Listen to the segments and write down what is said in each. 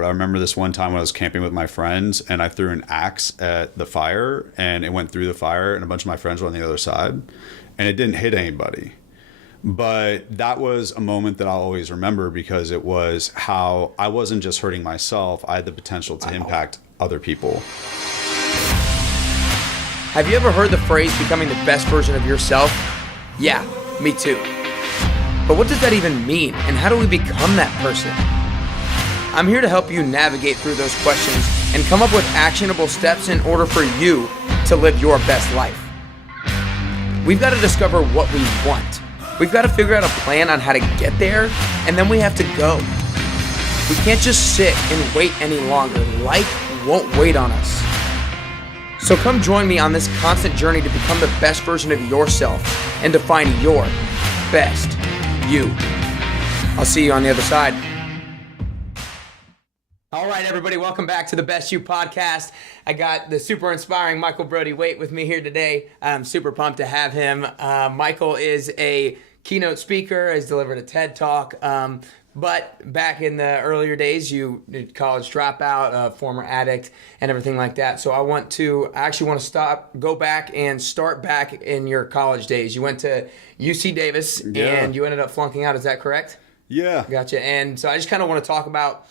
but I remember this one time when I was camping with my friends and I threw an axe at the fire and it went through the fire and a bunch of my friends were on the other side and it didn't hit anybody. But that was a moment that I'll always remember because it was how I wasn't just hurting myself. I had the potential to impact other people. Have you ever heard the phrase becoming the best version of yourself? Yeah, me too. But what does that even mean? And how do we become that person? I'm here to help you navigate through those questions and come up with actionable steps in order for you to live your best life. We've got to discover what we want. We've got to figure out a plan on how to get there, and then we have to go. We can't just sit and wait any longer. Life won't wait on us. So come join me on this constant journey to become the best version of yourself and to find your best you. I'll see you on the other side. All right, everybody, welcome back to the Best You podcast. I got the super inspiring Michael Brody-Waite with me here today. I'm super pumped to have him. Michael is a keynote speaker, has delivered a TED Talk. But back in the earlier days, you did college dropout, a former addict, and everything like that. So I actually want to go back and start back in your college days. You went to UC Davis, and you ended up flunking out. Is that correct? Yeah. Gotcha. And so I just kind of want to talk about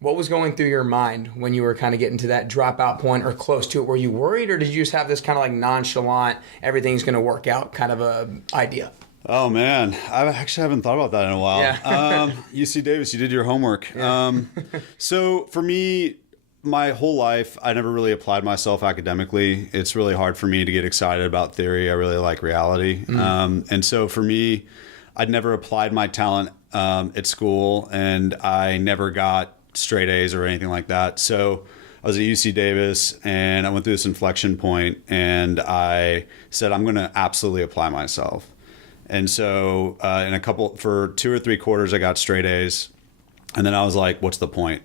what was going through your mind when you were kind of getting to that dropout point or close to it. Were you worried, or did you just have this kind of like nonchalant, everything's going to work out kind of a idea? Oh, man. I actually haven't thought about that in a while. Yeah. UC Davis, you did your homework. Yeah. So for me, my whole life, I never really applied myself academically. It's really hard for me to get excited about theory. I really like reality. And so for me, I'd never applied my talent at school, and I never got straight A's or anything like that. So I was at UC Davis and I went through this inflection point and I said, I'm going to absolutely apply myself. And so for 2 or 3 quarters, I got straight A's. And then I was like, what's the point?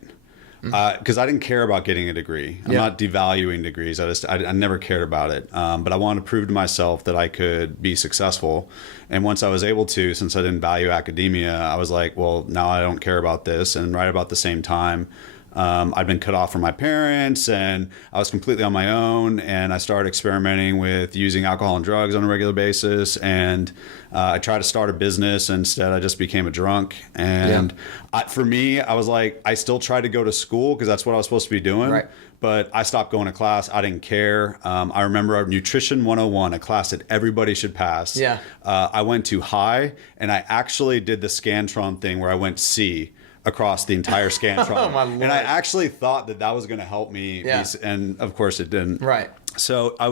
Because I didn't care about getting a degree. I'm not devaluing degrees. I never cared about it. But I wanted to prove to myself that I could be successful. And once I was able to, since I didn't value academia, I was like, well, now I don't care about this. And right about the same time, I'd been cut off from my parents and I was completely on my own, and I started experimenting with using alcohol and drugs on a regular basis, and I tried to start a business. Instead, I just became a drunk. And for me, I was like, I still tried to go to school because that's what I was supposed to be doing. Right. But I stopped going to class. I didn't care. I remember Nutrition 101, a class that everybody should pass. Yeah. I went to high, and I actually did the Scantron thing where I went C across the entire Scantron. Oh, my Lord. And I actually thought that was going to help me. Yeah. And of course it didn't. Right. So I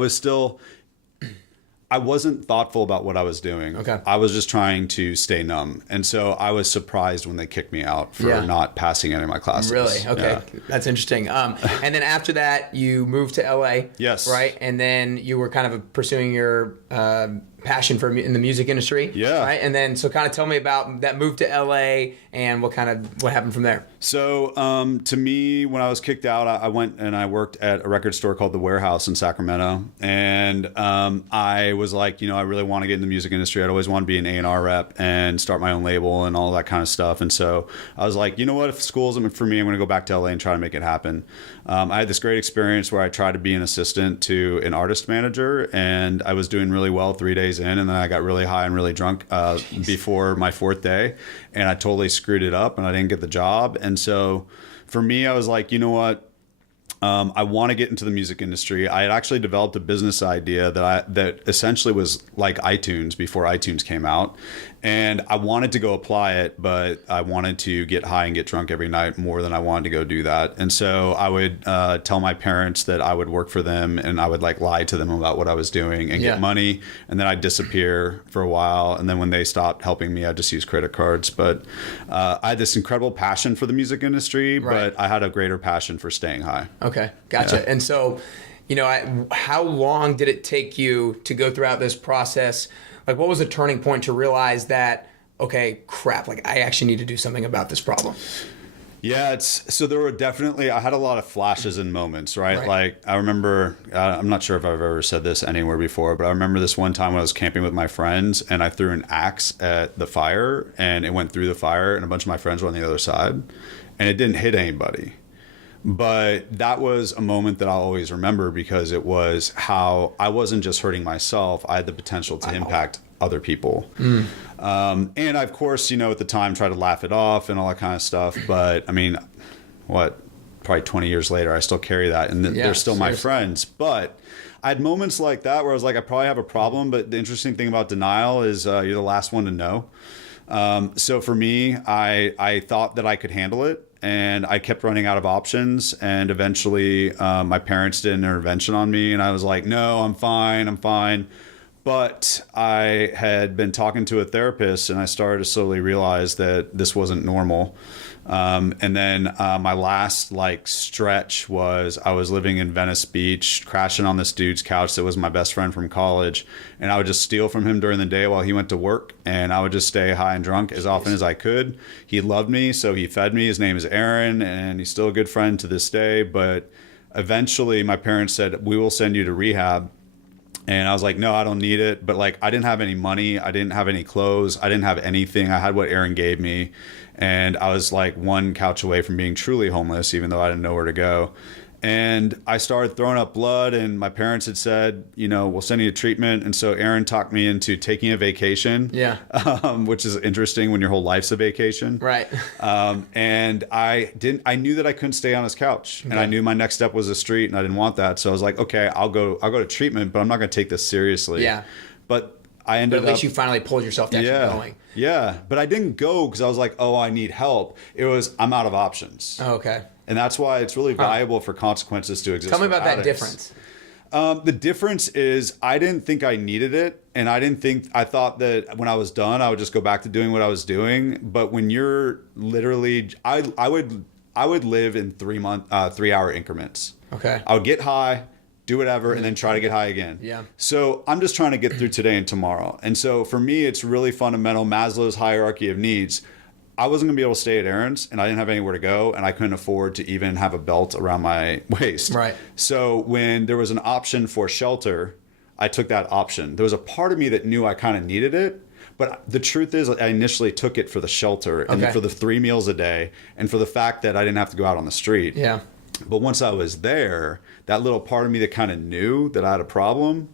wasn't thoughtful about what I was doing. Okay. I was just trying to stay numb. And so I was surprised when they kicked me out for not passing any of my classes. Really? Okay. Yeah. That's interesting. And then after that, you moved to LA. Yes. Right? And then you were kind of pursuing your passion in the music industry. Yeah. Right? And then, so kind of tell me about that move to LA and what happened from there. So to me, when I was kicked out, I went and I worked at a record store called The Warehouse in Sacramento. And I was like, I really want to get in the music industry. I'd always want to be an A&R rep and start my own label and all that kind of stuff. And so I was like, you know what, if school isn't for me, I'm going to go back to LA and try to make it happen. I had this great experience where I tried to be an assistant to an artist manager, and I was doing really well 3 days in, and then I got really high and really drunk before my 4th day, and I totally screwed it up and I didn't get the job. And so for me, I was like, you know what? I want to get into the music industry. I had actually developed a business idea that essentially was like iTunes before iTunes came out. And I wanted to go apply it, but I wanted to get high and get drunk every night more than I wanted to go do that. And so I would tell my parents that I would work for them, and I would lie to them about what I was doing and get money. And then I'd disappear for a while. And then when they stopped helping me, I'd just use credit cards. But I had this incredible passion for the music industry, but I had a greater passion for staying high. Okay, gotcha. Yeah. And so, how long did it take you to go throughout this process? Like, what was the turning point to realize that, okay, crap, I actually need to do something about this problem? Yeah, so there were definitely, I had a lot of flashes and moments, right? Like, I remember, I'm not sure if I've ever said this anywhere before, but I remember this one time when I was camping with my friends and I threw an axe at the fire and it went through the fire and a bunch of my friends were on the other side. and it didn't hit anybody. But that was a moment that I'll always remember, because it was how I wasn't just hurting myself. I had the potential to impact other people. And of course, at the time, tried to laugh it off and all that kind of stuff. But I mean, probably 20 years later, I still carry that, and they're still my friends. But I had moments like that where I was like, I probably have a problem. But the interesting thing about denial is you're the last one to know. So for me, I thought that I could handle it, and I kept running out of options. And eventually my parents did an intervention on me, and I was like, no, I'm fine. But I had been talking to a therapist, and I started to slowly realize that this wasn't normal. And then my last stretch was I was living in Venice Beach, crashing on this dude's couch that was my best friend from college. And I would just steal from him during the day while he went to work. And I would just stay high and drunk as often as I could. He loved me, so he fed me. His name is Aaron, and he's still a good friend to this day. But eventually my parents said, we will send you to rehab. And I was like, no, I don't need it. But I didn't have any money. I didn't have any clothes. I didn't have anything. I had what Aaron gave me. And I was one couch away from being truly homeless, even though I didn't know where to go. And I started throwing up blood, and my parents had said, we'll send you to treatment. And so Aaron talked me into taking a vacation, which is interesting when your whole life's a vacation. Right. And I knew that I couldn't stay on his couch, and I knew my next step was the street, and I didn't want that. So I was like, okay, I'll go to treatment, but I'm not going to take this seriously. Yeah. But I ended up. But at least you finally pulled yourself to actually going. Yeah. But I didn't go because I was like, oh, I need help. It was, I'm out of options. Oh, okay. And that's why it's really valuable for consequences to exist. Tell me about addicts. that difference. The difference is I didn't think I needed it. And I thought that when I was done, I would just go back to doing what I was doing. But when you're literally, I would live in 3-hour increments. Okay. I would get high, do whatever, and then try to get high again. Yeah. So I'm just trying to get through today and tomorrow. And so for me, it's really fundamental. Maslow's hierarchy of needs. I wasn't going to be able to stay at Aaron's, and I didn't have anywhere to go, and I couldn't afford to even have a belt around my waist. Right. So when there was an option for shelter, I took that option. There was a part of me that knew I kind of needed it, but the truth is I initially took it for the shelter and for the 3 meals a day and for the fact that I didn't have to go out on the street. Yeah. But once I was there, that little part of me that kind of knew that I had a problem,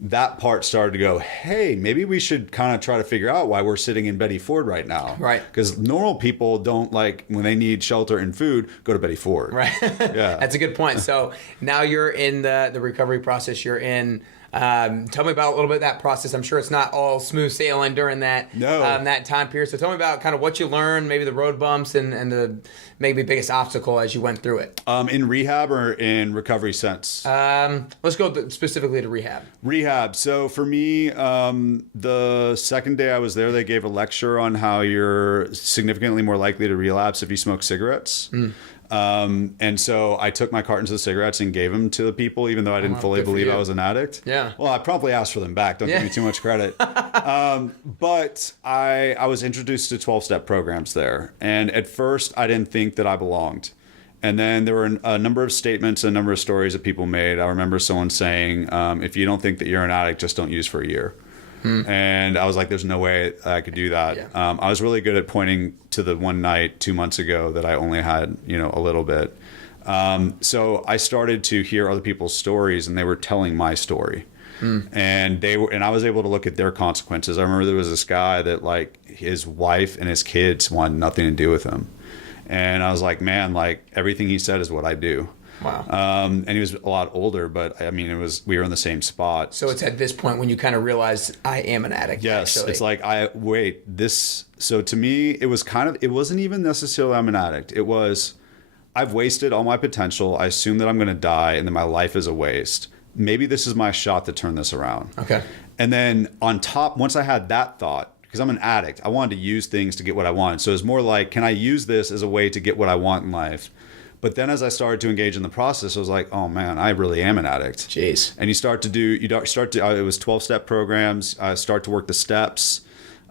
that part started to go, hey, maybe we should kind of try to figure out why we're sitting in Betty Ford right now. Right. Because normal people don't when they need shelter and food, go to Betty Ford. Right. Yeah. That's a good point. So now you're in the recovery process. You're in. Tell me about a little bit of that process. I'm sure it's not all smooth sailing during that that time period. So tell me about kind of what you learned, maybe the road bumps and the maybe biggest obstacle as you went through it. In rehab or in recovery sense? Let's go specifically to rehab. Rehab. So for me, the second day I was there, they gave a lecture on how you're significantly more likely to relapse if you smoke cigarettes. And so I took my cartons of cigarettes and gave them to the people, even though I didn't fully believe I was an addict. Yeah. Well, I promptly asked for them back. Don't give me too much credit. But I was introduced to 12-step programs there. And at first, I didn't think that I belonged. And then there were a number of statements, a number of stories that people made. I remember someone saying, if you don't think that you're an addict, just don't use for a year. And I was like, there's no way I could do that. Yeah. I was really good at pointing to the one night 2 months ago that I only had, a little bit. So I started to hear other people's stories, and they were telling my story. And I was able to look at their consequences. I remember there was this guy that his wife and his kids wanted nothing to do with him. And I was like, man, everything he said is what I do. Wow. And he was a lot older, but I mean, we were in the same spot. So it's at this point when you kind of realize I am an addict. Yes. Actually. So to me, it wasn't even necessarily I'm an addict. It was, I've wasted all my potential. I assume that I'm going to die and that my life is a waste. Maybe this is my shot to turn this around. Okay. And then on top, once I had that thought, because I'm an addict, I wanted to use things to get what I wanted. So it's more like, can I use this as a way to get what I want in life? But then as I started to engage in the process, I was like, oh man, I really am an addict. Jeez. And it was 12-step programs. I start to work the steps.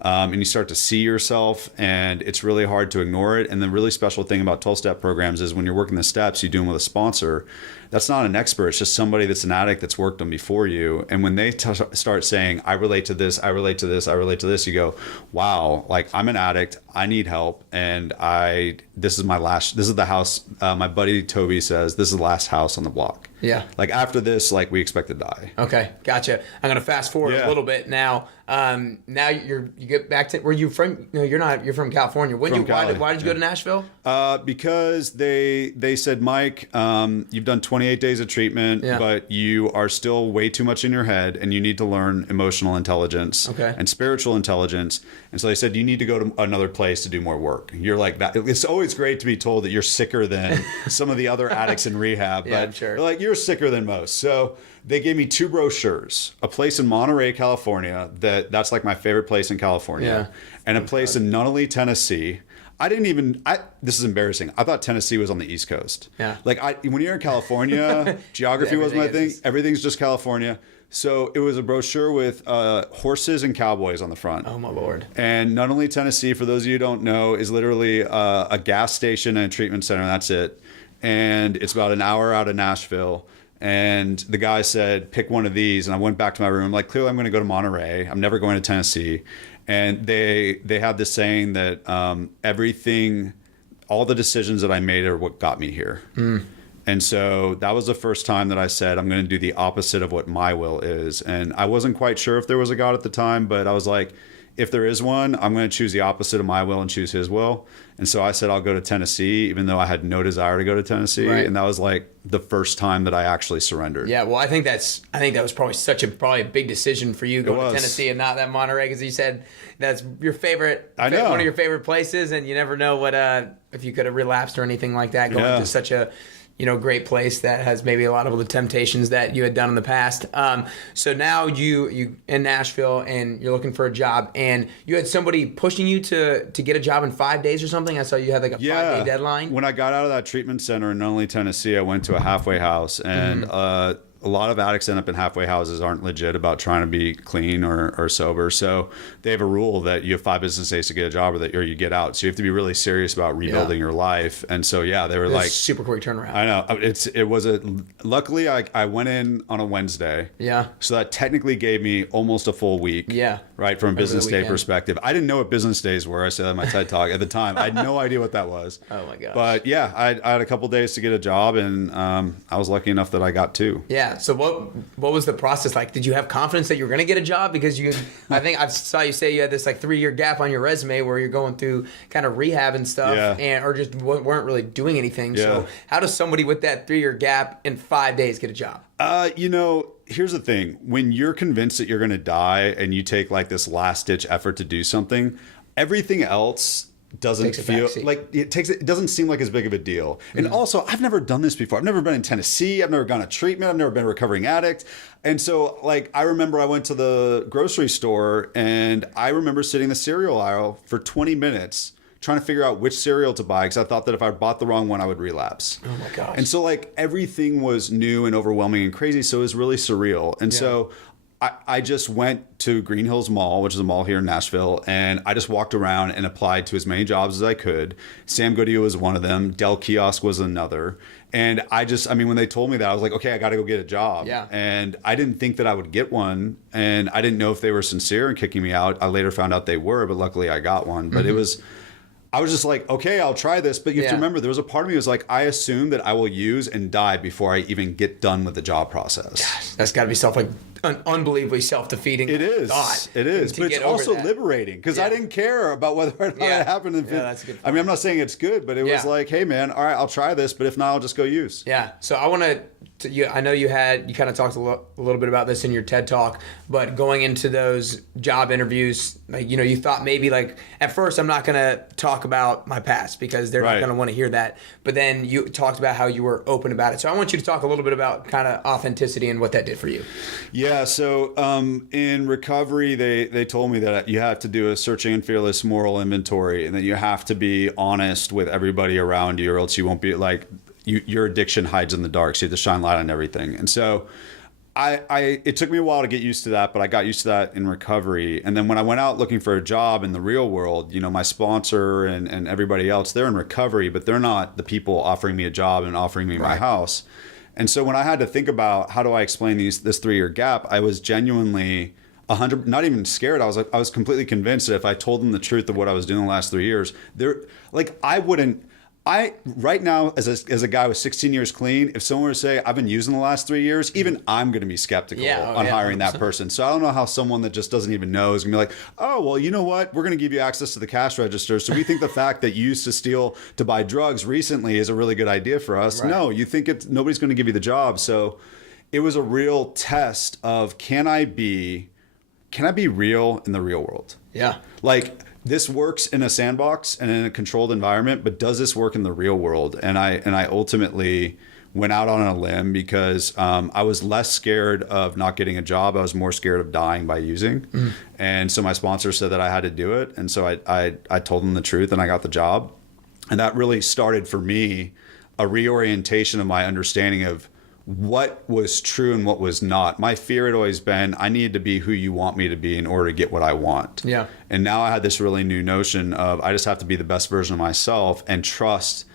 And you start to see yourself, and it's really hard to ignore it. And the really special thing about 12-step programs is when you're working the steps, you do them with a sponsor. That's not an expert. It's just somebody that's an addict that's worked them before you. And when they start saying, I relate to this, I relate to this, I relate to this, you go, wow, like I'm an addict. I need help. And this is the house. My buddy Toby says, this is the last house on the block. Yeah. Like after this, like we expect to die. Okay. Gotcha. I'm going to fast forward a little bit now. Now you get back to where you from? No, you're not. You're from California. Why did you go to Nashville? Because they said, Mike, you've done 28 days of treatment, but you are still way too much in your head, and you need to learn emotional intelligence and spiritual intelligence. And so they said you need to go to another place to do more work. You're like that. It's always great to be told that you're sicker than some of the other addicts in rehab, but I'm sure. Like you're sicker than most. So they gave me 2 brochures, a place in Monterey, California, that's like my favorite place in California, and a place in Nunnally, Tennessee. This is embarrassing. I thought Tennessee was on the East Coast. Yeah. Like when you're in California, geography was my thing. Everything's just California. So it was a brochure with horses and cowboys on the front. Oh my Lord. And Nunnally, Tennessee, for those of you who don't know, is literally a gas station and a treatment center, and that's it. And it's about an hour out of Nashville. And the guy said, pick one of these. And I went back to my room. Like, clearly I'm going to go to Monterey. I'm never going to Tennessee. And they had this saying that all the decisions that I made are what got me here. And so that was the first time that I said, I'm going to do the opposite of what my will is. And I wasn't quite sure if there was a God at the time, but I was like, if there is one, I'm going to choose the opposite of my will and choose his will. And so I said, I'll go to Tennessee, even though I had no desire to go to Tennessee. Right. And that was like the first time that I actually surrendered. Yeah. Well, I think that was probably a big decision for you going to Tennessee and not that Monterey, because you said that's your favorite, one of your favorite places. And you never know what, if you could have relapsed or anything like that, going to such a, great place that has maybe a lot of the temptations that you had done in the past. So now you in Nashville and you're looking for a job, and you had somebody pushing you to get a job in 5 days or something. I saw you had like a 5-day deadline. When I got out of that treatment center in Nunnally, Tennessee, I went to a halfway house, and a lot of addicts end up in halfway houses, aren't legit about trying to be clean or sober. So they have a rule that you have 5 business days to get a job, or you get out. So you have to be really serious about rebuilding your life. And so, they were like super quick turnaround. I know luckily I went in on a Wednesday. Yeah. So that technically gave me almost a full week. Yeah. Right. From a business day perspective. I didn't know what business days were. I said that in my TED talk at the time. I had no idea what that was. Oh my gosh. But I had a couple days to get a job, and I was lucky enough that I got 2. Yeah. So what was the process like? Did you have confidence that you were going to get a job? Because I think I saw you say you had this like 3-year gap on your resume where you're going through kind of rehab and stuff, or just weren't really doing anything. Yeah. So how does somebody with that 3-year gap in 5 days get a job? Here's the thing. When you're convinced that you're going to die and you take like this last ditch effort to do something, everything else doesn't feel like it doesn't seem like as big of a deal. And also, I've never done this before. I've never been in Tennessee. I've never gone to treatment. I've never been a recovering addict. And so like, I remember I went to the grocery store, and I remember sitting in the cereal aisle for 20 minutes trying to figure out which cereal to buy, because I thought that if I bought the wrong one, I would relapse. Oh my gosh. And so like everything was new and overwhelming and crazy. So it was really surreal. And so I just went to Green Hills Mall, which is a mall here in Nashville, and I just walked around and applied to as many jobs as I could. Sam Goodyear was one of them. Dell Kiosk was another. And when they told me that, I was like, okay, I got to go get a job. Yeah. And I didn't think that I would get one, and I didn't know if they were sincere in kicking me out. I later found out they were, but luckily I got one. But I was just like, okay, I'll try this. But you have to remember, there was a part of me that was like, I assume that I will use and die before I even get done with the job process. Gosh, that's got to be an unbelievably self-defeating thought. It is. But it's also liberating, because I didn't care about whether or not it happened. That's a good point. I'm not saying it's good, but it was like, hey, man, all right, I'll try this. But if not, I'll just go use. Yeah. So I want to, I know you kind of talked a little bit about this in your TED Talk, but going into those job interviews, like, you thought maybe like, at first, I'm not going to talk about my past because they're not going to want to hear that. But then you talked about how you were open about it. So I want you to talk a little bit about kind of authenticity and what that did for you. Yeah. So in recovery, they told me that you have to do a searching and fearless moral inventory, and that you have to be honest with everybody around you, or else you won't be like, your addiction hides in the dark. So you have to shine light on everything. And so it took me a while to get used to that, but I got used to that in recovery. And then when I went out looking for a job in the real world, you know, my sponsor and everybody else, they're in recovery, but they're not the people offering me a job and offering me my house. And so when I had to think about how do I explain this 3-year gap, I was genuinely not even scared. I was completely convinced that if I told them the truth of what I was doing the last 3 years, right now, as a guy with 16 years clean, if someone were to say, I've been using the last 3 years, even I'm going to be skeptical on hiring that person. So I don't know how someone that just doesn't even know is going to be like, oh, well, you know what? We're going to give you access to the cash register. So we think the fact that you used to steal to buy drugs recently is a really good idea for us. Right. No, you think nobody's going to give you the job. So it was a real test of, can I be real in the real world? Yeah. Like, this works in a sandbox and in a controlled environment, but does this work in the real world? And I ultimately went out on a limb because I was less scared of not getting a job. I was more scared of dying by using. And so my sponsor said that I had to do it. And so I told them the truth and I got the job. And that really started for me a reorientation of my understanding of what was true and what was not. My fear had always been, I need to be who you want me to be in order to get what I want. Yeah. And now I had this really new notion of, I just have to be the best version of myself and trust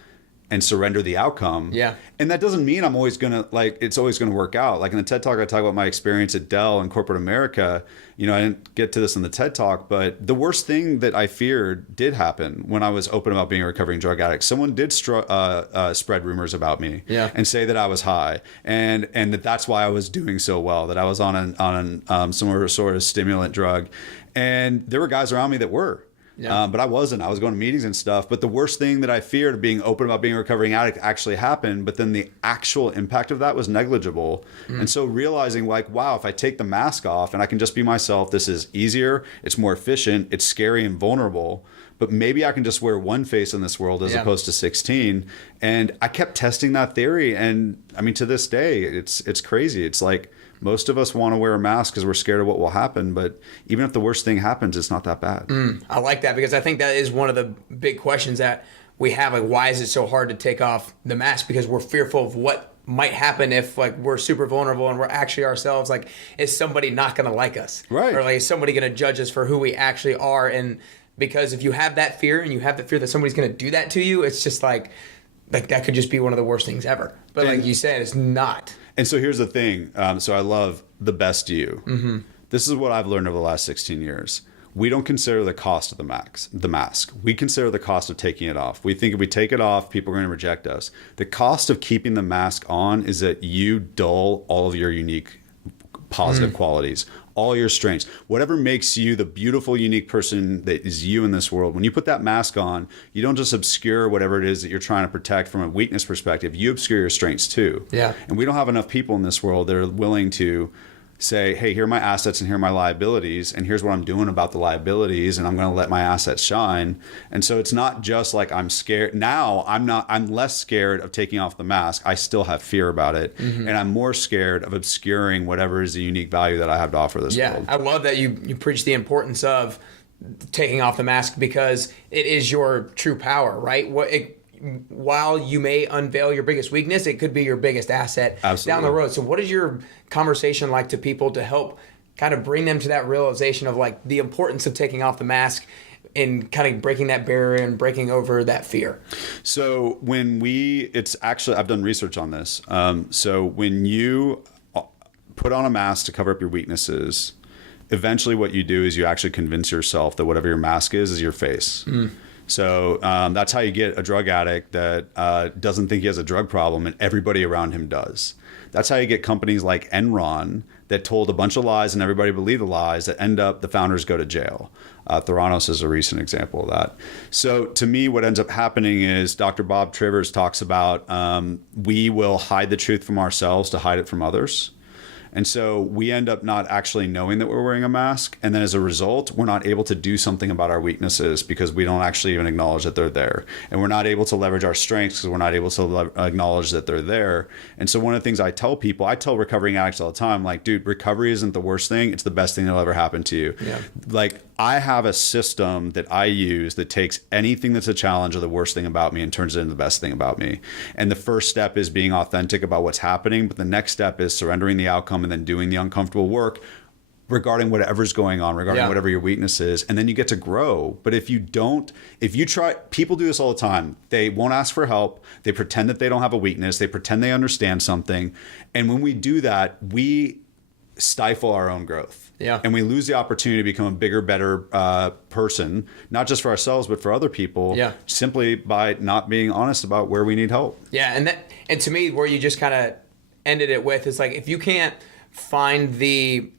and surrender the outcome. Yeah. And that doesn't mean I'm always going to, like, it's always going to work out. Like in the TED Talk, I talk about my experience at Dell and corporate America. You know, I didn't get to this in the TED Talk, but the worst thing that I feared did happen when I was open about being a recovering drug addict. Someone did spread rumors about me and say that I was high and that's why I was doing so well, that I was on some sort of stimulant drug. And there were guys around me that were. Yeah. But I wasn't. I was going to meetings and stuff. But the worst thing that I feared, being open about being a recovering addict, actually happened. But then the actual impact of that was negligible. And so realizing, like, wow, if I take the mask off and I can just be myself, this is easier, it's more efficient, it's scary and vulnerable. But maybe I can just wear one face in this world as opposed to 16. And I kept testing that theory. And I mean, to this day, it's crazy. It's like, most of us want to wear a mask because we're scared of what will happen. But even if the worst thing happens, it's not that bad. I like that, because I think that is one of the big questions that we have. Like, why is it so hard to take off the mask? Because we're fearful of what might happen if, like, we're super vulnerable and we're actually ourselves. Like, is somebody not going to like us? Right. Or like, is somebody going to judge us for who we actually are? And because if you have that fear and you have the fear that somebody's going to do that to you, it's just like that could just be one of the worst things ever. But like you said, it's not. And so here's the thing. So I love the best you. Mm-hmm. This is what I've learned over the last 16 years. We don't consider the cost of the mask. We consider the cost of taking it off. We think if we take it off, people are going to reject us. The cost of keeping the mask on is that you dull all of your unique positive qualities, all your strengths, whatever makes you the beautiful, unique person that is you in this world. When you put that mask on, you don't just obscure whatever it is that you're trying to protect from a weakness perspective. You obscure your strengths too. Yeah. And we don't have enough people in this world that are willing to say, hey, here are my assets and here are my liabilities, and here's what I'm doing about the liabilities, and I'm going to let my assets shine. And so it's not just like I'm scared. Now I'm less scared of taking off the mask. I still have fear about it. And I'm more scared of obscuring whatever is the unique value that I have to offer this world. I love that you preach the importance of taking off the mask, because it is your true power, right? While you may unveil your biggest weakness, it could be your biggest asset down the road. So what is your conversation like to people to help kind of bring them to that realization of like the importance of taking off the mask and kind of breaking that barrier and breaking over that fear? So I've done research on this. So when you put on a mask to cover up your weaknesses, eventually what you do is you actually convince yourself that whatever your mask is your face. So that's how you get a drug addict that doesn't think he has a drug problem and everybody around him does. That's how you get companies like Enron that told a bunch of lies and everybody believed the lies that end up the founders go to jail. Theranos is a recent example of that. So to me, what ends up happening is Dr. Bob Trivers talks about we will hide the truth from ourselves to hide it from others. And so we end up not actually knowing that we're wearing a mask. And then as a result, we're not able to do something about our weaknesses because we don't actually even acknowledge that they're there. And we're not able to leverage our strengths because we're not able to acknowledge that they're there. And so one of the things I tell recovering addicts all the time, like, dude, recovery isn't the worst thing. It's the best thing that'll ever happen to you. Yeah. Like, I have a system that I use that takes anything that's a challenge or the worst thing about me and turns it into the best thing about me. And the first step is being authentic about what's happening. But the next step is surrendering the outcome and then doing the uncomfortable work regarding whatever's going on, regarding whatever your weakness is. And then you get to grow. But if you try, people do this all the time. They won't ask for help. They pretend that they don't have a weakness. They pretend they understand something. And when we do that, we stifle our own growth. Yeah. And we lose the opportunity to become a bigger, better person, not just for ourselves, but for other people, simply by not being honest about where we need help. Yeah. And to me, where you just kind of ended it with, is like, if you can't find the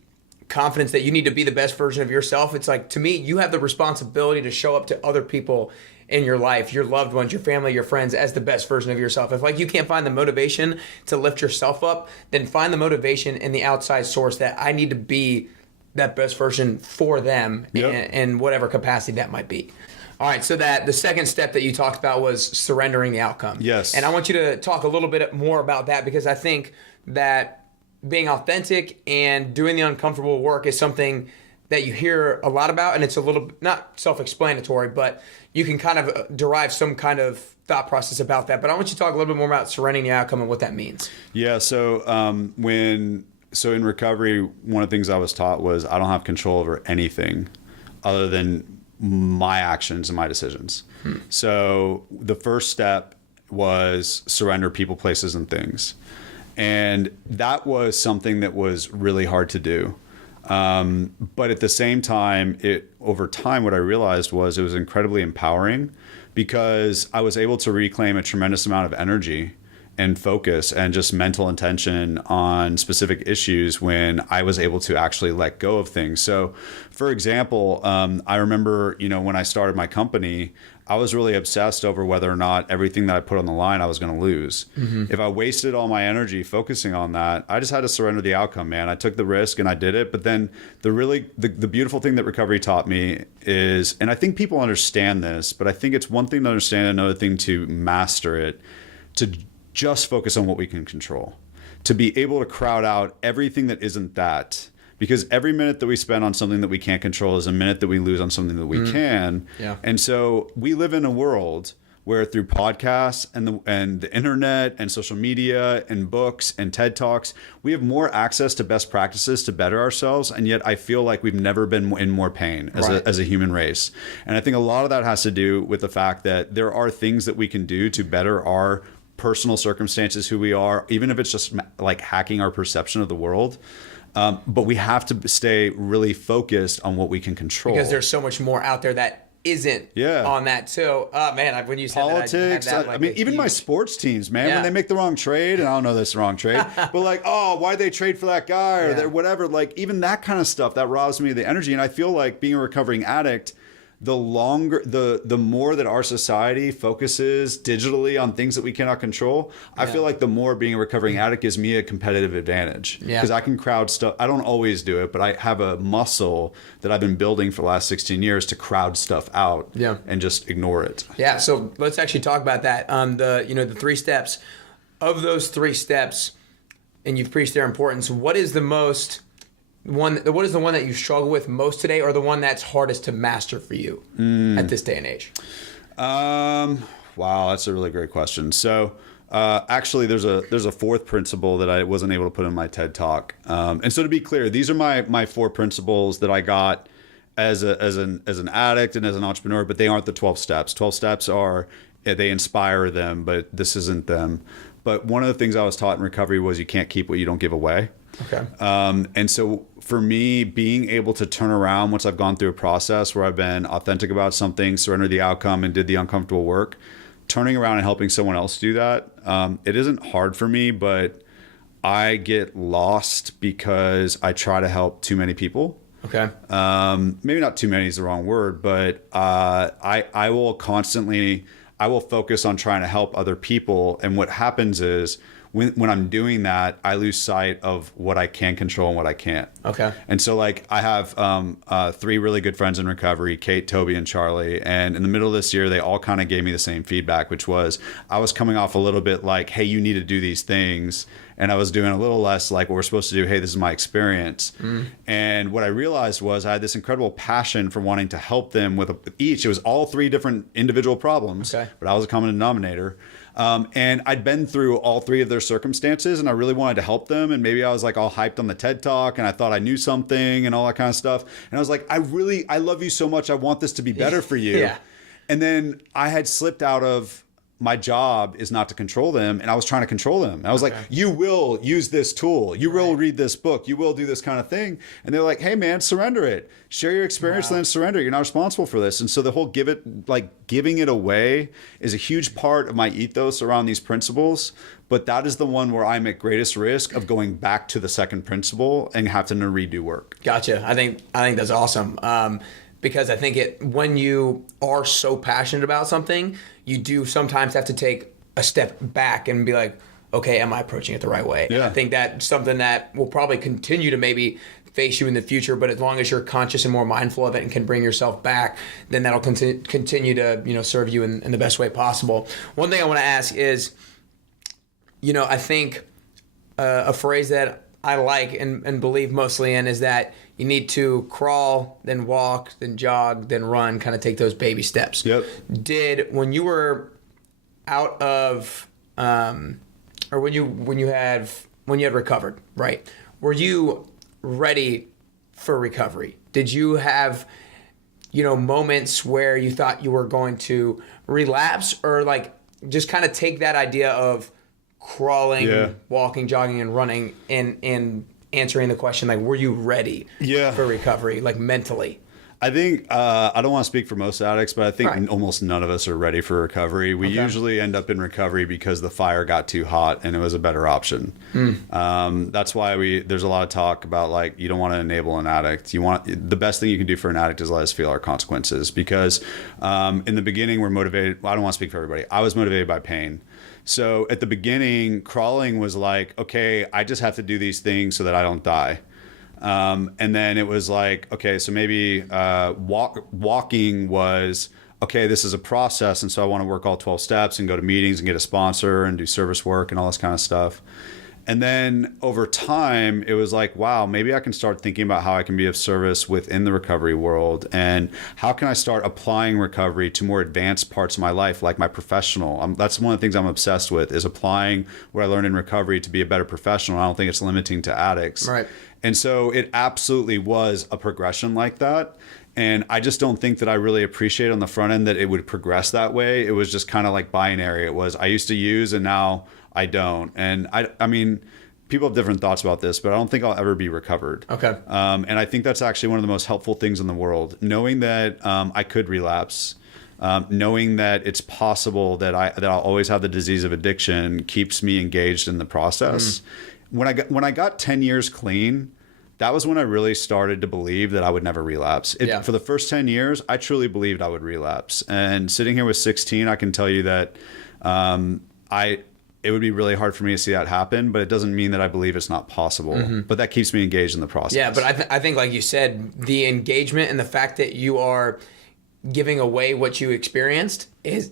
confidence that you need to be the best version of yourself, it's like, to me, you have the responsibility to show up to other people in your life, your loved ones, your family, your friends, as the best version of yourself. If like you can't find the motivation to lift yourself up, then find the motivation in the outside source that I need to be that best version for them in whatever capacity that might be. All right, so that the second step that you talked about was surrendering the outcome. Yes. And I want you to talk a little bit more about that, because I think that being authentic and doing the uncomfortable work is something that you hear a lot about, and it's a little, not self-explanatory, but you can kind of derive some kind of thought process about that. But I want you to talk a little bit more about surrendering the outcome and what that means. Yeah, so in recovery, one of the things I was taught was I don't have control over anything other than my actions and my decisions. So the first step was surrender people, places, and things. And that was something that was really hard to do. But at the same time, over time, what I realized was it was incredibly empowering, because I was able to reclaim a tremendous amount of energy and focus and just mental intention on specific issues when I was able to actually let go of things. So, for example, I remember, when I started my company, I was really obsessed over whether or not everything that I put on the line I was going to lose. If I wasted all my energy focusing on that, I just had to surrender the outcome, man. I took the risk and I did it. But then the beautiful thing that recovery taught me is, and I think people understand this, but I think it's one thing to understand, another thing to master it, to just focus on what we can control, to be able to crowd out everything that isn't that. Because every minute that we spend on something that we can't control is a minute that we lose on something that we can. Yeah. And so we live in a world where through podcasts and the internet and social media and books and TED Talks, we have more access to best practices to better ourselves. And yet I feel like we've never been in more pain as a human race. And I think a lot of that has to do with the fact that there are things that we can do to better our personal circumstances, who we are, even if it's just like hacking our perception of the world. But we have to stay really focused on what we can control. Because there's so much more out there that isn't on that too. Man, when you said politics, that, I mean, even my sports teams, man, when they make the wrong trade, and I don't know that's the wrong trade, but like, oh, why'd they trade for that guy or whatever? Like, even that kind of stuff, that robs me of the energy. And I feel like being a recovering addict, the more that our society focuses digitally on things that we cannot control, I feel like the more being a recovering addict gives me a competitive advantage, because I can crowd stuff. I don't always do it, but I have a muscle that I've been building for the last 16 years to crowd stuff out and just ignore it. Yeah. So let's actually talk about that. The 3 steps. Of those 3 steps, and you've preached their importance, what is the one that you struggle with most today, or the one that's hardest to master for you at this day and age? Wow, that's a really great question. So actually, there's a 4th principle that I wasn't able to put in my TED Talk. And so to be clear, these are my 4 principles that I got as an addict and as an entrepreneur, but they aren't the 12 steps. 12 steps they inspire them, but this isn't them. But one of the things I was taught in recovery was you can't keep what you don't give away. Okay. And so for me, being able to turn around once I've gone through a process where I've been authentic about something, surrendered the outcome, and did the uncomfortable work, turning around and helping someone else do that, it isn't hard for me, but I get lost because I try to help too many people. Okay. Maybe not too many is the wrong word, but I will focus on trying to help other people. And what happens is, when I'm doing that, I lose sight of what I can control and what I can't. Okay. And so like I have 3 really good friends in recovery, Kate, Toby, and Charlie. And in the middle of this year, they all kind of gave me the same feedback, which was I was coming off a little bit like, hey, you need to do these things. And I was doing a little less like what we're supposed to do. Hey, this is my experience. And what I realized was I had this incredible passion for wanting to help them with each. It was all 3 different individual problems, but I was a common denominator. And I'd been through all 3 of their circumstances, and I really wanted to help them. And maybe I was like all hyped on the TED Talk, and I thought I knew something and all that kind of stuff. And I was like, I love you so much. I want this to be better for you. Yeah. And then I had slipped out of my job is not to control them, and I was trying to control them. And I was like, you will use this tool. You will read this book. You will do this kind of thing. And they're like, hey, man, surrender it. Share your experience and then surrender. You're not responsible for this. And so the whole giving it away is a huge part of my ethos around these principles. But that is the one where I'm at greatest risk of going back to the second principle and having to redo work. Gotcha. I think that's awesome. Because I think when you are so passionate about something, you do sometimes have to take a step back and be like, okay, am I approaching it the right way? Yeah. I think that's something that will probably continue to maybe face you in the future, but as long as you're conscious and more mindful of it and can bring yourself back, then that'll continue to serve you in the best way possible. One thing I want to ask is, I think a phrase that I like and believe mostly in is that you need to crawl, then walk, then jog, then run, kind of take those baby steps. Yep. When you were out of, or when you had recovered, right? Were you ready for recovery? Did you have, moments where you thought you were going to relapse, or like just kind of take that idea of crawling, walking, jogging, and running and answering the question, like, were you ready for recovery, like mentally? I think, I don't want to speak for most addicts, but I think almost none of us are ready for recovery. We usually end up in recovery because the fire got too hot and it was a better option. That's why there's a lot of talk about like, you don't want to enable an addict. The best thing you can do for an addict is let us feel our consequences, because in the beginning we're motivated. Well, I don't want to speak for everybody. I was motivated by pain. So at the beginning, crawling was like, okay, I just have to do these things so that I don't die. And then it was like, okay, so maybe walking was, okay, this is a process. And so I want to work all 12 steps and go to meetings and get a sponsor and do service work and all this kind of stuff. And then over time, it was like, wow, maybe I can start thinking about how I can be of service within the recovery world. And how can I start applying recovery to more advanced parts of my life, like my professional? That's one of the things I'm obsessed with, is applying what I learned in recovery to be a better professional. I don't think it's limiting to addicts. Right. And so it absolutely was a progression like that. And I just don't think that I really appreciate on the front end that it would progress that way. It was just kind of like binary. It was, I used to use and now I don't. And I mean, people have different thoughts about this, but I don't think I'll ever be recovered. Okay. And I think that's actually one of the most helpful things in the world. Knowing that I could relapse, knowing that it's possible that I'll always have the disease of addiction keeps me engaged in the process. When I got 10 years clean, that was when I really started to believe that I would never relapse. For the first 10 years, I truly believed I would relapse. And sitting here with 16, I can tell you that it would be really hard for me to see that happen, but it doesn't mean that I believe it's not possible. But that keeps me engaged in the process. Yeah, but I think, like you said, the engagement and the fact that you are giving away what you experienced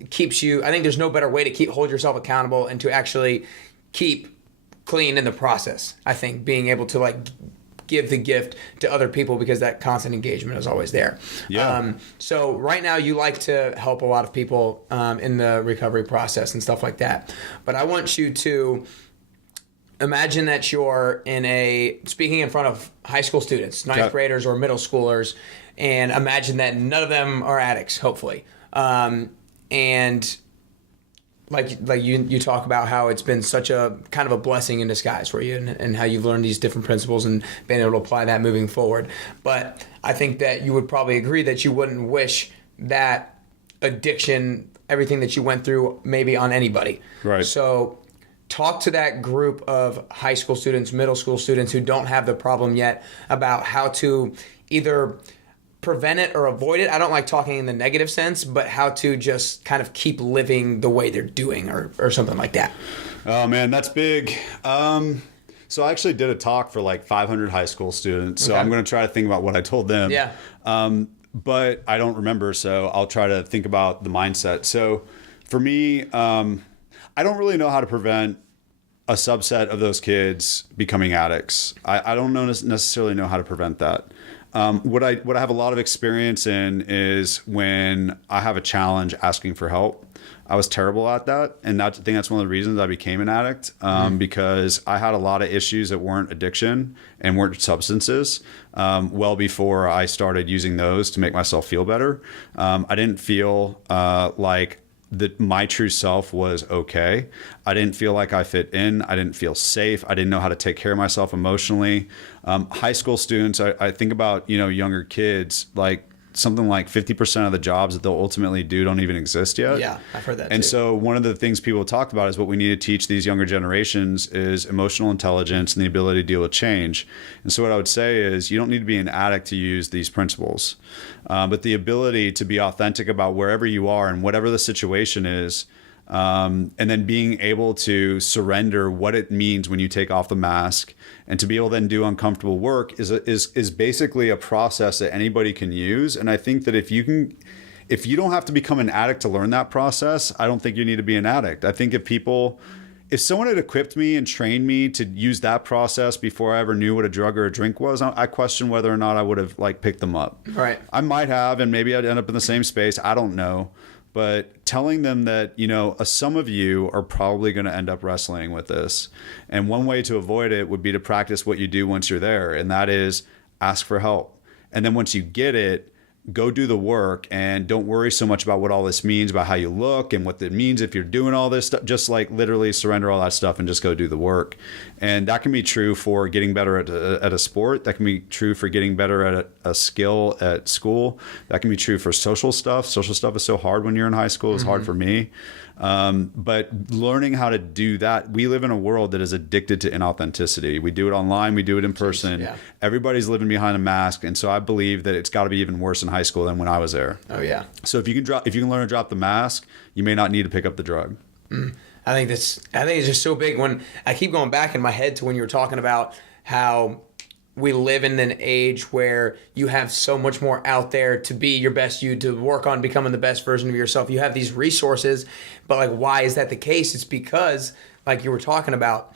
keeps you. I think there's no better way to hold yourself accountable and to actually keep clean in the process. I think being able to like give the gift to other people, because that constant engagement is always there. Yeah. So right now you like to help a lot of people in the recovery process and stuff like that. But I want you to imagine that you're speaking in front of high school students, ninth graders or middle schoolers, and imagine that none of them are addicts, hopefully. And like you talk about how it's been such a kind of a blessing in disguise for you, and how you've learned these different principles and been able to apply that moving forward. But I think that you would probably agree that you wouldn't wish that addiction, everything that you went through, maybe on anybody. Right. So talk to that group of high school students, middle school students who don't have the problem yet about how to either prevent it or avoid it. I don't like talking in the negative sense, but how to just kind of keep living the way they're doing, or something like that. Oh man, that's big. So I actually did a talk for like 500 high school students. So I'm going to try to think about what I told them. Yeah. But I don't remember, so I'll try to think about the mindset. So for me, I don't really know how to prevent a subset of those kids becoming addicts. I don't necessarily know how to prevent that. What I have a lot of experience in is when I have a challenge asking for help. I was terrible at that, and I think that's one of the reasons I became an addict, because I had a lot of issues that weren't addiction and weren't substances well before I started using those to make myself feel better. I didn't feel like that my true self was okay. I didn't feel like I fit in. I didn't feel safe. I didn't know how to take care of myself emotionally. High school students, I think about, younger kids, like something like 50% of the jobs that they'll ultimately do don't even exist yet. Yeah, I've heard that And too. so one of the things people talked about is what we need to teach these younger generations is emotional intelligence and the ability to deal with change. And so what I would say is you don't need to be an addict to use these principles, but the ability to be authentic about wherever you are and whatever the situation is, and then being able to surrender what it means when you take off the mask, and to be able to then do uncomfortable work is basically a process that anybody can use. And I think that if you don't have to become an addict to learn that process, I don't think you need to be an addict. I think if someone had equipped me and trained me to use that process before I ever knew what a drug or a drink was, I question whether or not I would have picked them up. Right. I might have, and maybe I'd end up in the same space. I don't know. But telling them that, some of you are probably going to end up wrestling with this. And one way to avoid it would be to practice what you do once you're there. And that is ask for help. And then once you get it, go do the work, and don't worry so much about what all this means about how you look and what it means if you're doing all this stuff. Just literally surrender all that stuff and just go do the work. And that can be true for getting better at a sport. That can be true for getting better at a skill at school. That can be true for social stuff. Social stuff is so hard when you're in high school. It's hard for me. But learning how to do that, we live in a world that is addicted to inauthenticity. We do it online, we do it in person. Yeah. Everybody's living behind a mask, and so I believe that it's got to be even worse in high school than when I was there. Oh yeah. So if you can learn to drop the mask, you may not need to pick up the drug. I think it's just so big. When I keep going back in my head to when you were talking about how we live in an age where you have so much more out there to be your best you, to work on becoming the best version of yourself. You have these resources, but why is that the case? It's because, like you were talking about,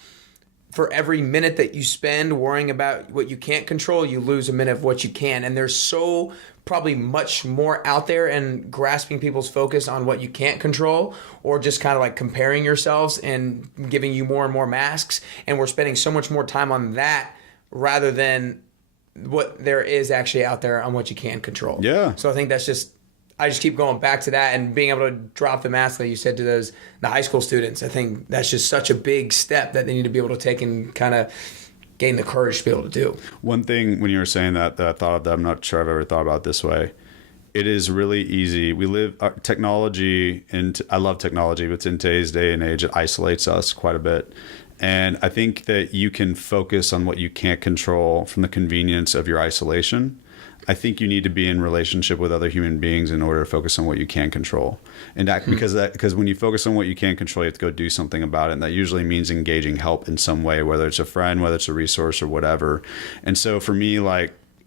for every minute that you spend worrying about what you can't control, you lose a minute of what you can. And there's so probably much more out there, and grasping people's focus on what you can't control, or just kind of comparing yourselves and giving you more and more masks. And we're spending so much more time on that rather than what there is actually out there on what you can control. Yeah. So I think I just keep going back to that, and being able to drop the mask, like you said, to the high school students. I think that's just such a big step that they need to be able to take and kind of gain the courage to be able to do. One thing when you were saying that I thought of, that I'm not sure I've ever thought about it this way. It is really easy. We live technology, and I love technology, but in today's day and age, it isolates us quite a bit. And I think that you can focus on what you can't control from the convenience of your isolation. I think you need to be in relationship with other human beings in order to focus on what you can control. And because when you focus on what you can't control, you have to go do something about it. And that usually means engaging help in some way, whether it's a friend, whether it's a resource or whatever. And so for me,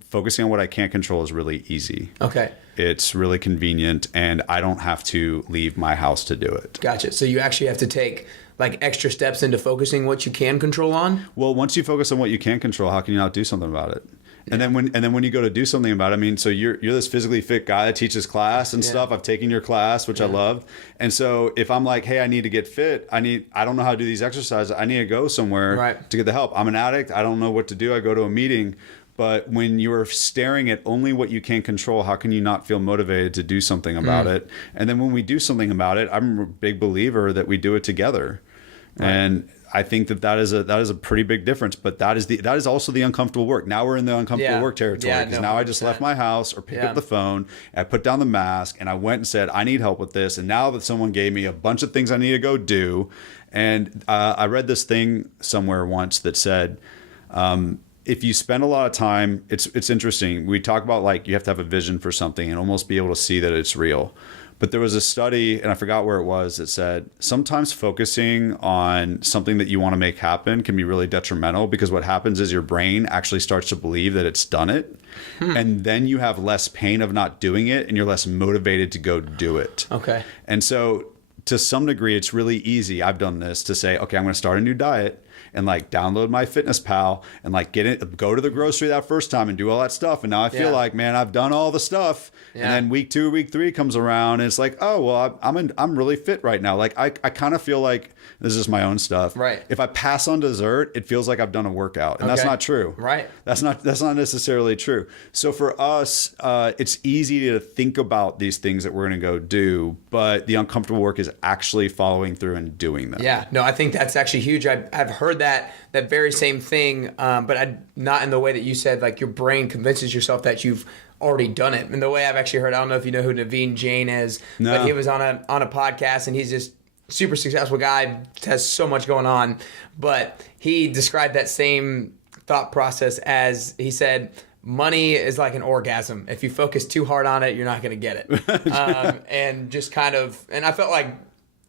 focusing on what I can't control is really easy. Okay. It's really convenient, and I don't have to leave my house to do it. Gotcha. So you actually have to take extra steps into focusing what you can control on? Well, once you focus on what you can control, how can you not do something about it? And then when you go to do something about it, so you're this physically fit guy that teaches class and stuff. I've taken your class, which I love. And so if I'm like, hey, I need to get fit, I don't know how to do these exercises. I need to go somewhere to get the help. I'm an addict. I don't know what to do. I go to a meeting. But when you're staring at only what you can't control, how can you not feel motivated to do something about it? And then when we do something about it, I'm a big believer that we do it together. Right. And I think that is a pretty big difference. But that is also the uncomfortable work. Now we're in the uncomfortable work territory, because now I just left my house or picked up the phone, and I put down the mask, and I went and said, I need help with this. And now that someone gave me a bunch of things I need to go do, and I read this thing somewhere once that said, if you spend a lot of time, it's interesting. We talk about you have to have a vision for something and almost be able to see that it's real. But there was a study, and I forgot where it was, that said sometimes focusing on something that you want to make happen can be really detrimental, because what happens is your brain actually starts to believe that it's done it. And then you have less pain of not doing it, and you're less motivated to go do it. Okay. And so to some degree, it's really easy. I've done this to say, okay, I'm going to start a new diet and like download my Fitness Pal and like go to the grocery that first time and do all that stuff. And now I feel like, man, I've done all the stuff. And then week 2, week 3 comes around and it's like, oh, well, I'm really fit right now. Like I kind of feel like this is my own stuff. Right. If I pass on dessert, it feels like I've done a workout, and that's not true. Right. That's not necessarily true. So for us, it's easy to think about these things that we're going to go do, but the uncomfortable work is actually following through and doing them. Yeah. No, I think that's actually huge. I've heard that very same thing, but not in the way that you said. Like your brain convinces yourself that you've already done it. And the way I've actually heard, I don't know if you know who Naveen Jain is, but he was on a podcast, and he's just super successful guy, has so much going on. But he described that same thought process as, he said, money is like an orgasm. If you focus too hard on it, you're not going to get it. And just kind of, and I felt like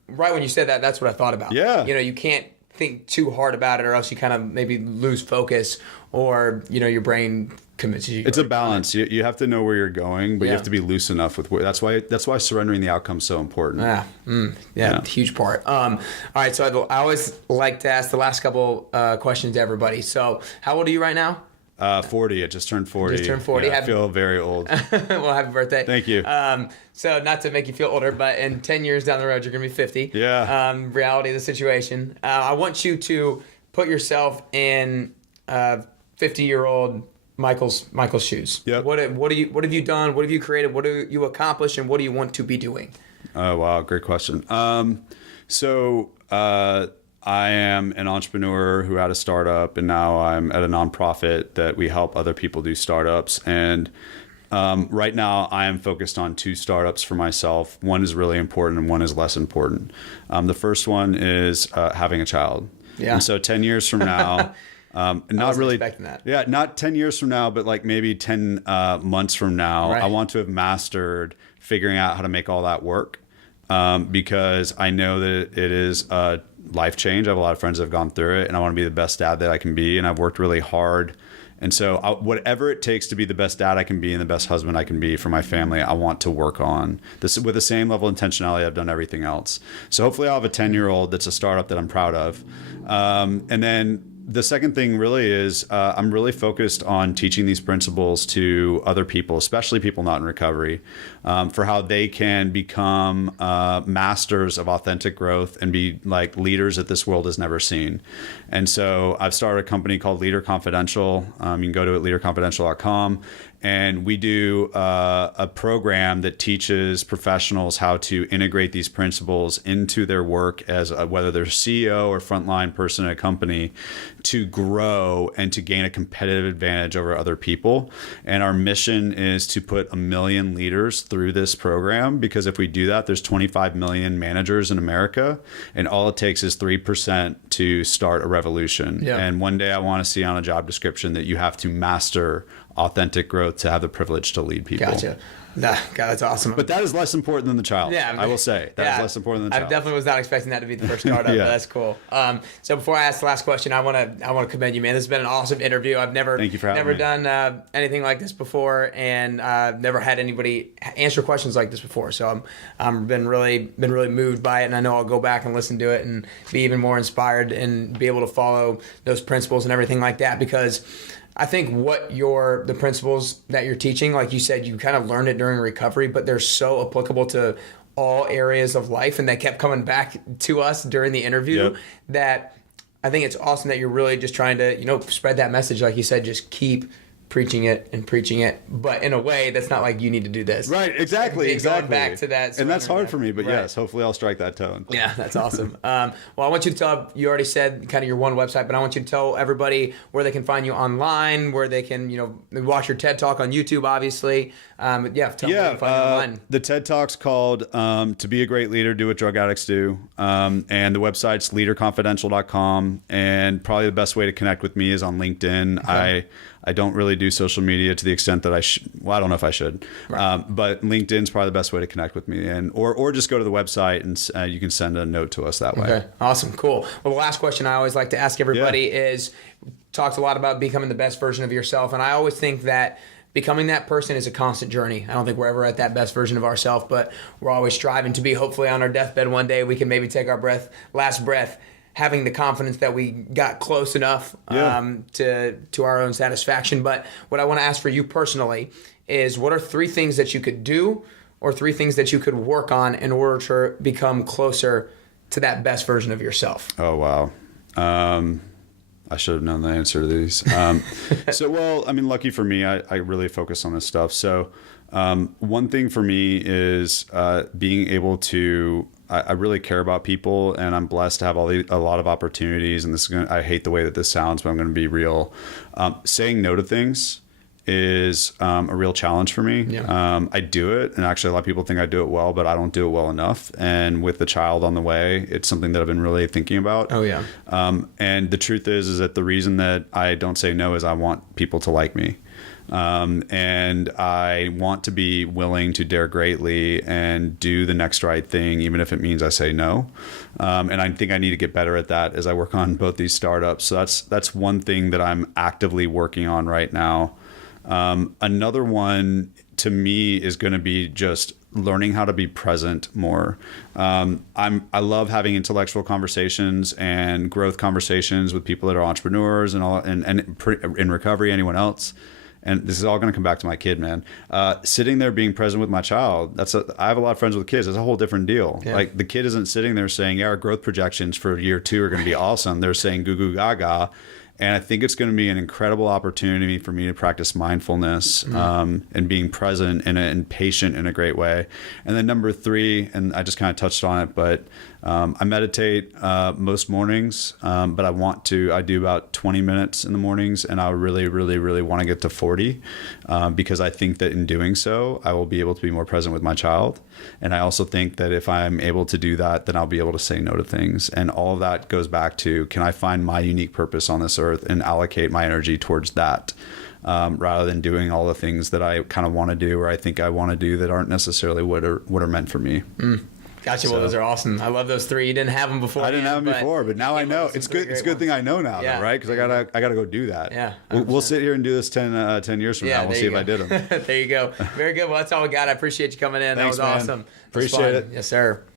right when you said that, that's what I thought about. Yeah. You know, you can't think too hard about it, or else you kind of maybe lose focus, or, you know, your brain convinces you. It's a balance. You have to know where you're going, but you have to be loose enough with that's why surrendering the outcome is so important. Huge part. All right, so I always like to ask the last couple questions to everybody. So how old are you right now? 40. It just turned 40. Just turned 40. Yeah, I feel very old. Well, happy birthday. Thank you. So not to make you feel older, but in 10 years down the road, you're going to be 50. Yeah. Reality of the situation. I want you to put yourself in 50-year-old Michael's shoes. Yep. What have you done? What have you created? What do you accomplish? And what do you want to be doing? Oh, wow. Great question. I am an entrepreneur who had a startup, and now I'm at a nonprofit that we help other people do startups. And right now I am focused on 2 startups for myself. One is really important and one is less important. The first one is having a child. Yeah. And so 10 years from now, not really expecting that. Yeah, not 10 years from now, but like maybe 10 months from now, right. I want to have mastered figuring out how to make all that work, because I know that it is a life change. I have a lot of friends that have gone through it, and I want to be the best dad that I can be, and I've worked really hard. And so whatever it takes to be the best dad I can be and the best husband I can be for my family, I want to work on this with the same level of intentionality I've done everything else. So hopefully I'll have a 10-year-old that's a startup that I'm proud of. And then the second thing really is I'm really focused on teaching these principles to other people, especially people not in recovery, for how they can become masters of authentic growth and be like leaders that this world has never seen. And so I've started a company called Leader Confidential. You can go to it, leaderconfidential.com. And we do a program that teaches professionals how to integrate these principles into their work as whether they're CEO or frontline person at a company, to grow and to gain a competitive advantage over other people. And our mission is to put 1 million leaders through this program, because if we do that, there's 25 million managers in America, and all it takes is 3% to start a revolution. Yeah. And one day I want to see on a job description that you have to master authentic growth to have the privilege to lead people. Gotcha. God, that's awesome. But that is less important than the child. Yeah, I will say that is less important than the child. I definitely was not expecting that to be the first startup, but that's cool. So before I ask the last question, I want to commend you, man. This has been an awesome interview. I've never done anything like this before, and never had anybody answer questions like this before. So I'm been really moved by it, and I know I'll go back and listen to it and be even more inspired and be able to follow those principles and everything like that, because I think the principles that you're teaching, like you said, you kind of learned it during recovery, but they're so applicable to all areas of life, and they kept coming back to us during the interview. That I think it's awesome that you're really just trying to, spread that message. Like you said, just keep preaching it, but in a way that's not like you need to do this. Right, exactly. Going back to that. And that's hard for me, but yes, hopefully I'll strike that tone. Yeah, that's awesome. Well, I want you to tell, you already said kind of your one website, but I want you to tell everybody where they can find you online, where they can, watch your TED Talk on YouTube, obviously. Yeah, tell me where you can find you online. The TED Talk's called To Be a Great Leader, Do What Drug Addicts Do. And the website's leaderconfidential.com. And probably the best way to connect with me is on LinkedIn. Okay. I don't really do social media to the extent that I should. Well, I don't know if I should. Right. But LinkedIn's probably the best way to connect with me. Or just go to the website and you can send a note to us that way. Okay, awesome, cool. Well, the last question I always like to ask everybody is, talked a lot about becoming the best version of yourself. And I always think that becoming that person is a constant journey. I don't think we're ever at that best version of ourselves, but we're always striving to be. Hopefully on our deathbed one day, we can maybe take our last breath, having the confidence that we got close enough to our own satisfaction. But what I want to ask for you personally is, what are 3 things that you could do or 3 things that you could work on in order to become closer to that best version of yourself? Oh, wow. I should have known the answer to these. Lucky for me, I really focus on this stuff. So one thing for me is being able to, I really care about people, and I'm blessed to have a lot of opportunities. And I hate the way that this sounds, but I'm going to be real. Saying no to things is a real challenge for me. Yeah. I do it, and actually a lot of people think I do it well, but I don't do it well enough. And with the child on the way, it's something that I've been really thinking about. Oh yeah. And the truth is that the reason that I don't say no is I want people to like me. And I want to be willing to dare greatly and do the next right thing, even if it means I say no. And I think I need to get better at that as I work on both these startups. So that's one thing that I'm actively working on right now. Another one to me is going to be just learning how to be present more. I love having intellectual conversations and growth conversations with people that are entrepreneurs and in recovery, anyone else. And this is all going to come back to my kid, man. Sitting there being present with my child, I have a lot of friends with kids. It's a whole different deal. Yeah. Like, the kid isn't sitting there saying, yeah, our growth projections for year 2 are going to be awesome. They're saying goo goo gaga. And I think it's going to be an incredible opportunity for me to practice mindfulness and being present and patient in a great way. And then number 3, and I just kind of touched on it, but I meditate most mornings, but I do about 20 minutes in the mornings, and I really, really, really want to get to 40 because I think that in doing so, I will be able to be more present with my child. And I also think that if I'm able to do that, then I'll be able to say no to things. And all of that goes back to, can I find my unique purpose on this earth and allocate my energy towards that, rather than doing all the things that I kind of want to do or I think I want to do that aren't necessarily what are meant for me. Gotcha. Well, those are awesome. I love those 3. You didn't have them before. I didn't have them before, but now I know. It's good. It's a good thing I know now, though, right? Because I gotta go do that. Yeah. We'll sit here and do this 10 years from now. We'll see if I did them. There you go. Very good. Well, that's all we got. I appreciate you coming in. Thanks, that was man. awesome. Appreciate it. Yes, sir.